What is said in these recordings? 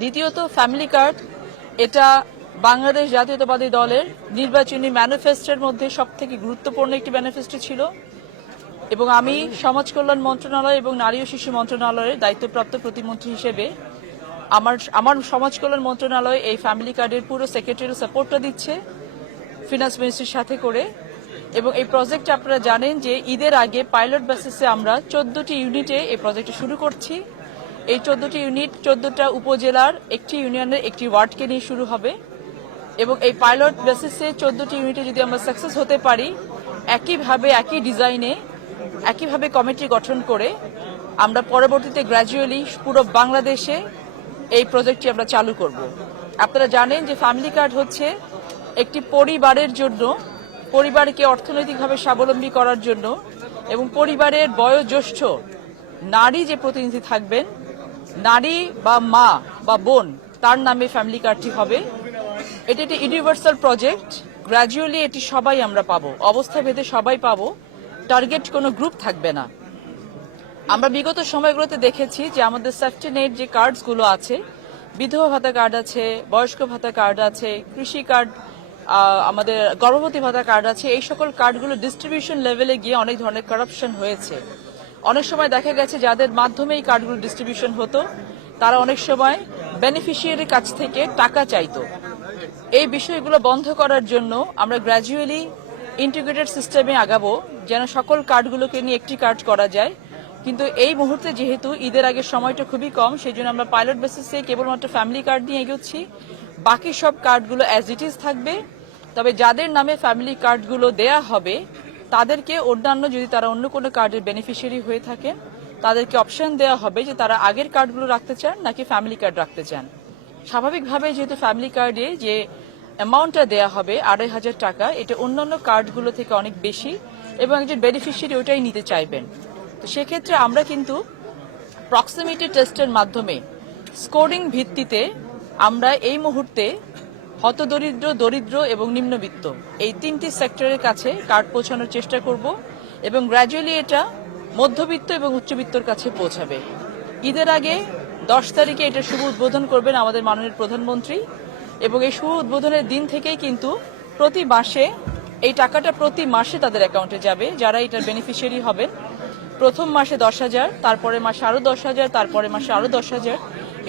দ্বিতীয়ত family card, এটা বাংলাদেশ জাতীয়তাবাদী দলের নির্বাচনী ম্যানিফেস্টোর মধ্যে সবথেকে গুরুত্বপূর্ণ একটি ম্যানিফেস্টো ছিল এবং আমি সমাজ কল্যাণ মন্ত্রণালয় এবং নারী ও শিশু মন্ত্রণালয়ের দায়িত্বপ্রাপ্ত প্রতিমন্ত্রী হিসেবে আমার সমাজ কল্যাণ মন্ত্রণালয় এই ফ্যামিলি কার্ডের পুরো সেক্রেটারিয়াল সাপোর্টটা দিচ্ছে ফিনান্স মিনিস্ট্রির সাথে করে। এবং এই প্রজেক্টটা আপনারা জানেন যে ঈদের আগে পাইলট বেসিসে আমরা 14টি ইউনিটে এই প্রজেক্টটা শুরু করছি। এই 14টি ইউনিট 14টা উপজেলার একটি ইউনিয়নের একটি ওয়ার্ডকে নিয়ে শুরু হবে এবং এই পাইলট বেসিসে 14টি ইউনিটে যদি আমরা সাকসেস হতে পারি, একইভাবে একই ডিজাইনে একইভাবে কমিটি গঠন করে আমরা পরবর্তীতে গ্র্যাজুয়ালি পুরো বাংলাদেশে এই প্রজেক্টটি আমরা চালু করব। আপনারা জানেন যে ফ্যামিলি কার্ড হচ্ছে একটি পরিবারের জন্য, পরিবারকে অর্থনৈতিকভাবে স্বাবলম্বী করার জন্য এবং পরিবারের বয়োজ্যেষ্ঠ নারী যে প্রতিনিধি থাকবেন, নারী বা মা বা বোন, তার নামে ফ্যামিলি কার্ডটি হবে। এটি একটি ইউনিভার্সাল প্রজেক্ট, গ্র্যাজুয়ালি এটি সবাই আমরা পাবো, অবস্থা ভেদে সবাই পাবো, টার্গেট কোনো গ্রুপ থাকবে না। আমরা বিগত সময়গুলোতে দেখেছি যে আমাদের সেফটি নেট যে কার্ডসগুলো আছে, বিধবা ভাতা কার্ড আছে, বয়স্ক ভাতা কার্ড আছে, কৃষি কার্ড, আমাদের গর্ভবতী ভাতা কার্ড আছে, এই সকল কার্ডগুলো ডিস্ট্রিবিউশন লেভেলে গিয়ে অনেক ধরনের কারাপশন হয়েছে। অনেক সময় দেখা গেছে যাদের মাধ্যমে এই কার্ডগুলো ডিস্ট্রিবিউশন হতো তারা অনেক সময় বেনিফিশিয়ারির কাছ থেকে টাকা চাইতো। এই বিষয়গুলো বন্ধ করার জন্য আমরা গ্র্যাজুয়ালি ইন্টিগ্রেটেড সিস্টেমে আগাবো যেন সকল কার্ডগুলোকে নিয়ে একটি কার্ড করা যায়। কিন্তু এই মুহূর্তে যেহেতু ঈদের আগের সময়টা খুবই কম, সেই জন্য আমরা পাইলট বেসিসে কেবলমাত্র ফ্যামিলি কার্ড নিয়ে এগোচ্ছি। বাকি সব কার্ডগুলো অ্যাজ ইট ইজ থাকবে। তবে যাদের নামে ফ্যামিলি কার্ডগুলো দেয়া হবে তাদেরকে অন্যান্য, যদি তারা অন্য কোনো কার্ডের বেনিফিশিয়ারি হয়ে থাকেন, তাদেরকে অপশন দেওয়া হবে যে তারা আগের কার্ডগুলো রাখতে চান নাকি ফ্যামিলি কার্ড রাখতে চান। স্বাভাবিকভাবে যেহেতু ফ্যামিলি কার্ডে যে অ্যামাউন্টটা দেওয়া হবে 2,500 টাকা, এটা অন্যান্য কার্ডগুলো থেকে অনেক বেশি এবং একজন বেনিফিশিয়ারি ওটাই নিতে চাইবেন। তো সেক্ষেত্রে আমরা কিন্তু প্রক্সিমিটি টেস্টের মাধ্যমে স্কোরিং ভিত্তিতে আমরা এই মুহূর্তে হতদরিদ্র, দরিদ্র এবং নিম্নবিত্ত এই 3টি সেক্টরের কাছে কার্ড পৌঁছানোর চেষ্টা করব এবং গ্র্যাজুয়ালি এটা মধ্যবিত্ত এবং উচ্চবিত্তর কাছে পৌঁছাবে। ঈদের আগে 10 তারিখে এটা শুভ উদ্বোধন করবেন আমাদের মাননীয় প্রধানমন্ত্রী এবং এই শুভ উদ্বোধনের দিন থেকেই কিন্তু প্রতি মাসে এই টাকাটা প্রতি মাসে তাদের অ্যাকাউন্টে যাবে যারা এটার বেনিফিশিয়ারি হবেন। প্রথম মাসে 10,000, তারপরে মাসে আরো 10,000, তারপরে মাসে আরো 10,000,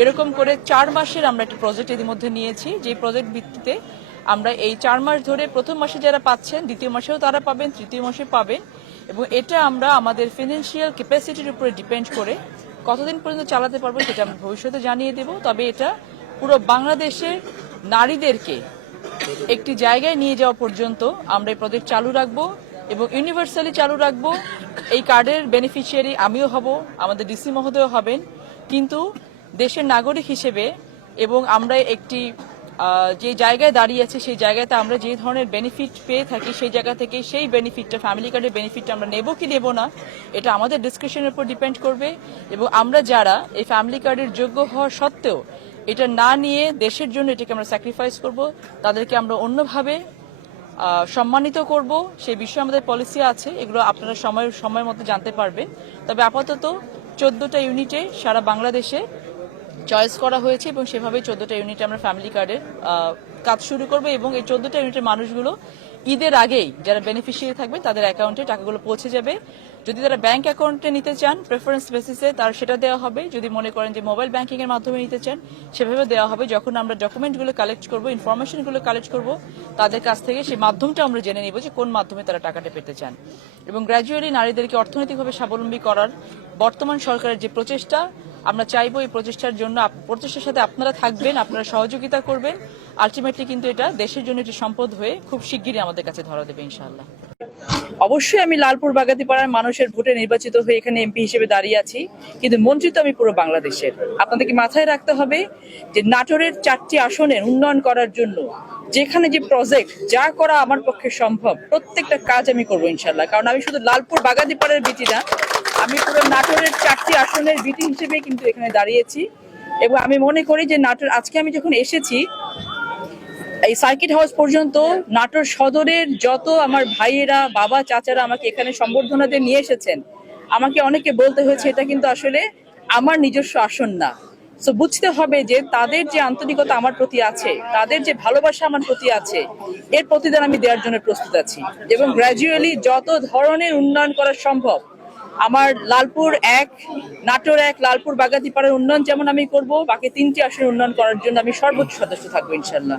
এরকম করে 4 মাসের আমরা একটা প্রজেক্ট এর মধ্যে নিয়েছি, যে প্রজেক্ট ভিত্তিতে আমরা এই 4 মাস ধরে প্রথম মাসে যারা পাচ্ছেন দ্বিতীয় মাসেও তারা পাবেন, তৃতীয় মাসে পাবেন এবং এটা আমরা আমাদের ফিনান্সিয়াল ক্যাপাসিটির উপরে ডিপেন্ড করে কতদিন পর্যন্ত চালাতে পারবো সেটা আমরা ভবিষ্যতে জানিয়ে দেব। তবে এটা পুরো বাংলাদেশের নারীদেরকে একটি জায়গায় নিয়ে যাওয়া পর্যন্ত আমরা এই প্রজেক্ট চালু রাখবো এবং ইউনিভার্সালি চালু রাখবো। এই কার্ডের বেনিফিশিয়ারি আমিও হব, আমাদের ডিসি মহোদয় হবেন, কিন্তু দেশের নাগরিক হিসেবে এবং আমরা একটি যে জায়গায় দাঁড়িয়ে আছে সেই জায়গাতে আমরা যে ধরনের বেনিফিট পেয়ে থাকি সেই জায়গা থেকে সেই বেনিফিটটা, ফ্যামিলি কার্ডের বেনিফিটটা আমরা নেব কি নেব না এটা আমাদের ডিসক্রিপশনের উপর ডিপেন্ড করবে। এবং আমরা যারা এই ফ্যামিলি কার্ডের যোগ্য হওয়া সত্ত্বেও এটা না নিয়ে দেশের জন্য এটাকে আমরা স্যাক্রিফাইস করব, তাদেরকে আমরা অন্যভাবে সম্মানিত করব, সেই বিষয়ে আমাদের পলিসি আছে, এগুলো আপনারা সময় মতো জানতে পারবেন। তবে আপাতত 14টা ইউনিটে সারা বাংলাদেশে চয়েস করা হয়েছে এবং সেভাবে 14টা ইউনিটে আমরা ফ্যামিলি কার্ডের কাজ শুরু করব এবং এই 14টা ইউনিটের মানুষগুলো ঈদের আগেই যারা বেনিফিশিয়ারি থাকবে তাদের অ্যাকাউন্টে টাকাগুলো পৌঁছে যাবে। যদি তারা ব্যাংক অ্যাকাউন্টে নিতে চান প্রেফারেন্স বেসিসে তার সেটা দেওয়া হবে, যদি মনে করেন যে মোবাইল ব্যাংকিং এর মাধ্যমে নিতে চান সেভাবে দেওয়া হবে। যখন আমরা ডকুমেন্টগুলো কালেক্ট করব, ইনফরমেশনগুলো কালেক্ট করব তাদের কাছ থেকে, সেই মাধ্যমটা আমরা জেনে নিব যে কোন মাধ্যমে তারা টাকাটা পেতে চান। এবং গ্র্যাজুয়ালি নারীদেরকে অর্থনৈতিকভাবে স্বাবলম্বী করার বর্তমান সরকারের যে প্রচেষ্টা, আমরা চাইবো এই প্রচেষ্টার সাথে আপনারা থাকবেন, আপনারা সহযোগিতা করবেন। আলটিমেটলি কিন্তু এটা দেশের জন্য একটি সম্পদ হয়ে খুব শিগগিরই আমাদের কাছে ধরা দেবে ইনশাআল্লাহ। অবশ্যই আমি লালপুর বাগাতিপাড়ার মানুষের ভোটে নির্বাচিত হয়ে এখানে এমপি হিসেবে দাঁড়িয়ে আছি, কিন্তু মন্ত্রী তো আমি পুরো বাংলাদেশের। আপনাদেরকে মাথায় রাখতে হবে যে নাটোরের 4টি আসনের উন্নয়ন করার জন্য যেখানে যে প্রজেক্ট যা করা আমার পক্ষে সম্ভব প্রত্যেকটা কাজ আমি করবো ইনশাআল্লাহ। কারণ আমি শুধু লালপুর বাগাতিপাড়ার বিটি না, আমি পুরো নাটোরের 4টি আসনের বিটি হিসেবে কিন্তু এখানে দাঁড়িয়েছি। এবং আমি মনে করি যে নাটোর, আজকে আমি যখন এসেছি এই সার্কিট হাউস পর্যন্ত, নাটোর সদরের যত আমার ভাইয়েরা, বাবা, চাচারা আমাকে এখানে সম্বর্ধনা দিয়ে নিয়ে এসেছেন, আমাকে অনেকে বলতে হয়েছে এটা কিন্তু আসলে আমার নিজস্ব আসন না, তো বুঝতে হবে যে তাদের যে আন্তরিকতা আমার প্রতি আছে, তাদের যে ভালোবাসা আমার প্রতি আছে, এর প্রতিদান আমি দেওয়ার জন্য প্রস্তুত আছি। এবং গ্র্যাজুয়ালি যত ধরনের উন্নয়ন করা সম্ভব, আমার লালপুর 1, নাটোর 1, লালপুর বাগাতিপাড়ার উন্নয়ন যেমন আমি করব, বাকি 3টি আসনের উন্নয়ন করার জন্য আমি সর্বোচ্চ সদস্য থাকবো ইনশাল্লাহ।